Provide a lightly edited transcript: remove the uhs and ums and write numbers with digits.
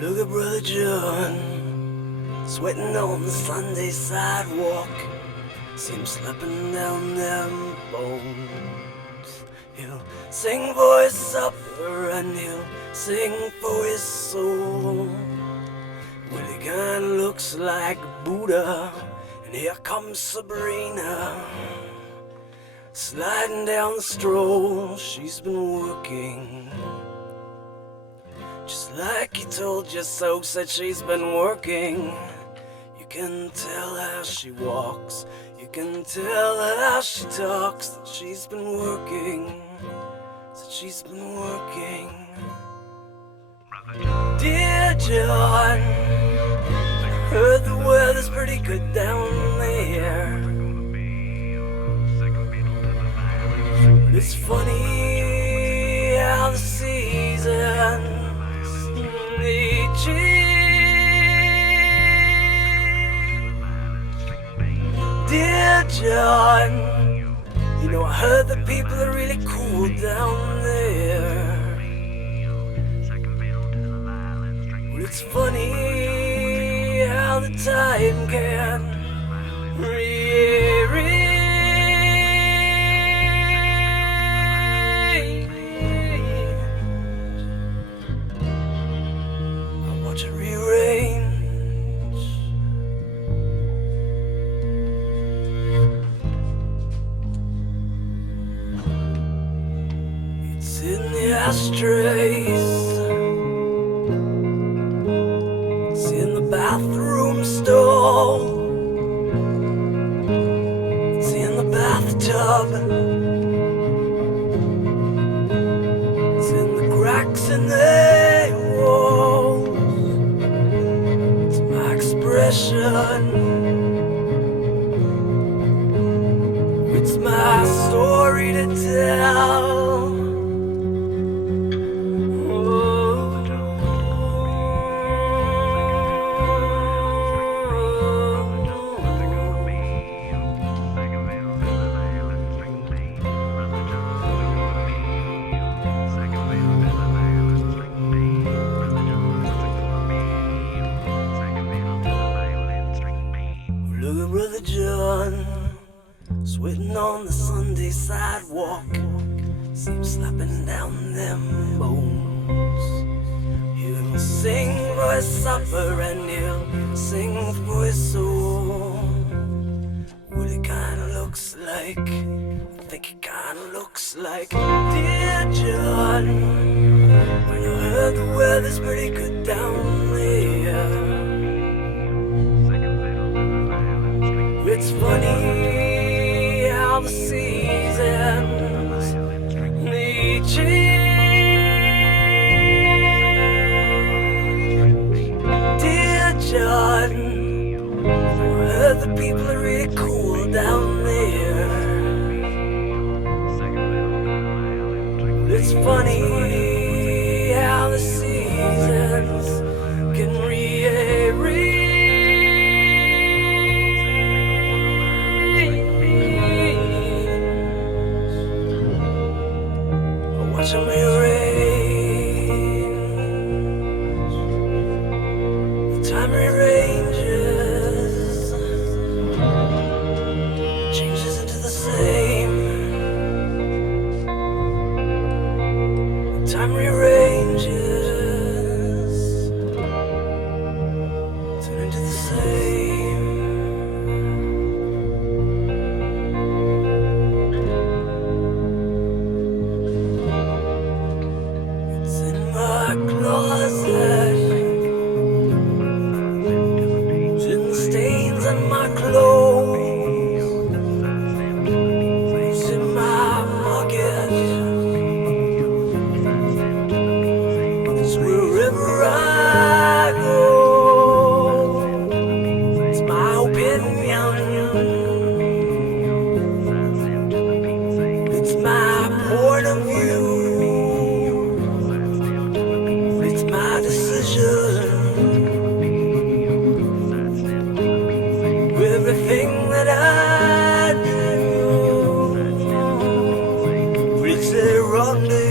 Look at Brother John, sweating on the Sunday sidewalk. See him slapping down them bones. He'll sing for his supper and he'll sing for his soul. Well, he kinda looks like Buddha, and here comes Sabrina, sliding down the stroll. She's been working just like he told you so, said she's been working. You can tell how she walks, you can tell how she talks, that she's been working, said she's been working. Dear John, heard the weather's pretty good down there. But it's funny how the seasons Dear John, you know I heard that people are really cool down there. Well, it's funny how the time can rearrange. I watch it rearrange. It's in the ashtrays, it's in the bathroom stall, it's in the bathtub, it's in the cracks in the walls. It's my expression, it's my story to tell. Look at Brother John, sweating on the Sunday sidewalk. See him slapping down them bones. He'll sing for his supper and he'll sing for his soul. What he kinda looks like, I think he kinda looks like Dear John, when I heard the weather's pretty good down there. It's funny how the seasons they change. Dear John, I heard the people are really cool down there. It's funny how the seasons can rearrange. Watch them rearrange. The time rearranges, changes into the same. The time rearranges, turn into the same. Closet, it's in the stains on my clothes, it's in my pocket, it's wherever I go, it's my opinion, it's my point of view. My decision, everything that I do, it's a rendezvous.